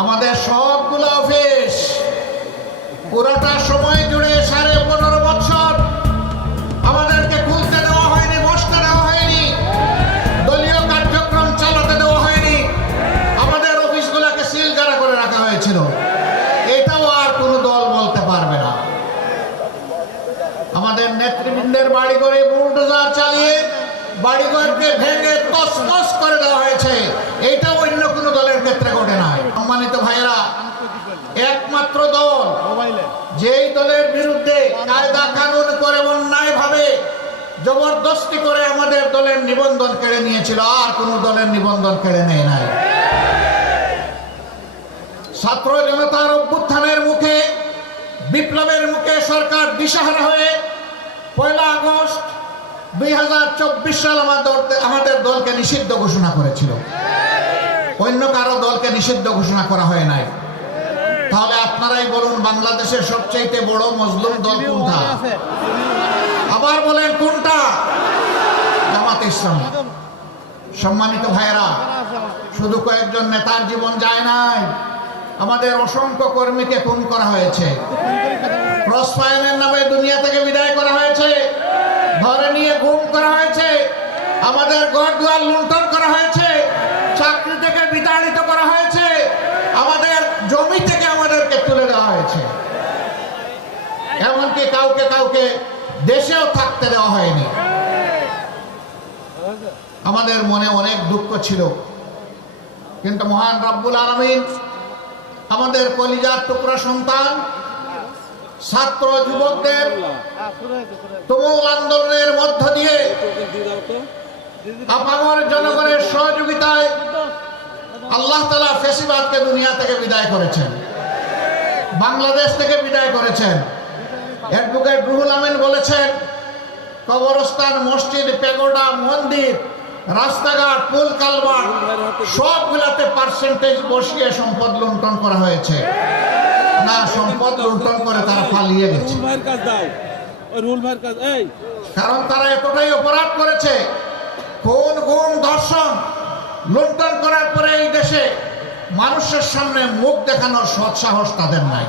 আমাদের সবগুলো অফিস পুরোটা সময় নেতৃবৃন্দের বাড়ি করে বুলডোজার চালিয়ে বাড়িঘরকে ভেঙে তসতস করে দেওয়া হয়েছে। এটা অন্য কোনো দলের ক্ষেত্রে ঘটে না। সম্মানিত ভাইয়েরা, একমাত্র দল যেই দলের বিরুদ্ধে কায়দা কানুন করে অন্যায় ভাবে জবরদস্তি করে আমাদের দলের নিবন্ধন কেড়ে নিয়েছিল, আর কোনো দলের নিবন্ধন কেড়ে নেয় নাই। ছাত্র জনতার অভ্যুত্থানের মুখে, বিপ্লবের মুখে সরকার দিশাহারা হয়ে পয়লা আগস্ট দুই হাজার চব্বিশ সাল আমাদের আমাদের দলকে নিষিদ্ধ ঘোষণা করেছিল। অন্য কারও দলকে নিষিদ্ধ ঘোষণা করা হয় নাই। তাহলে আপনারাই বলুন বাংলাদেশের সবচেয়ে বড় মজলুম দল কোনটা? আবার বলেন কোনটা? জামাত ইসলাম। সম্মানিত ভাইয়েরা, শুধু কয়েকজন নেতার জীবন যায় নাই। আমাদের অসংখ্য কর্মীকে খুন করা হয়েছে। ক্রস নামে দুনিয়া থেকে বিদায় করা হয়েছে ধরে নিয়ে গুম করা হয়েছে আমাদের ঘর দুয়ার লুণ্ঠন করা হয়েছে, চাকরি থেকে বিতাড়িত করা হয়েছে, আমাদের জমি থেকে আমাদেরকে তুলে দেওয়া হয়েছে। এমনকি কাউকে কাউকে দেশেও থাকতে দেওয়া হয়নি। আমাদের মনে অনেক দুঃখ ছিল। কিন্তু মহান রব্বুল আলমিন আমাদের কলিজার টুকরা সন্তান, ছাত্র যুবকদের তুমুল আন্দোলনের মধ্য দিয়ে আপামর জনগণের সহযোগিতায় আল্লাহ তালা ফেসিবাদকে দুনিয়া থেকে বিদায় করেছেন। বাংলাদেশ থেকে বিদায় করেছেন। অ্যাডভোকেট রুহুল আমিন বলেছেন কবরস্থান মসজিদ পেগোডা মন্দির রাস্তাঘাট পুল কালভার্ট সবগুলাতে পার্সেন্টেজ বসিয়ে সম্পদ লুণ্ঠন করা হয়েছে। না সম্পদ লুণ্ঠন করে তারা পালিয়ে গেছে। কারণ তারা এতটাই অপরাধ করেছে খুন গুম দর্শন লুণ্ঠন করার পরে এই দেশে মানুষের সামনে মুখ দেখানোর সৎসাহস তাদের নাই।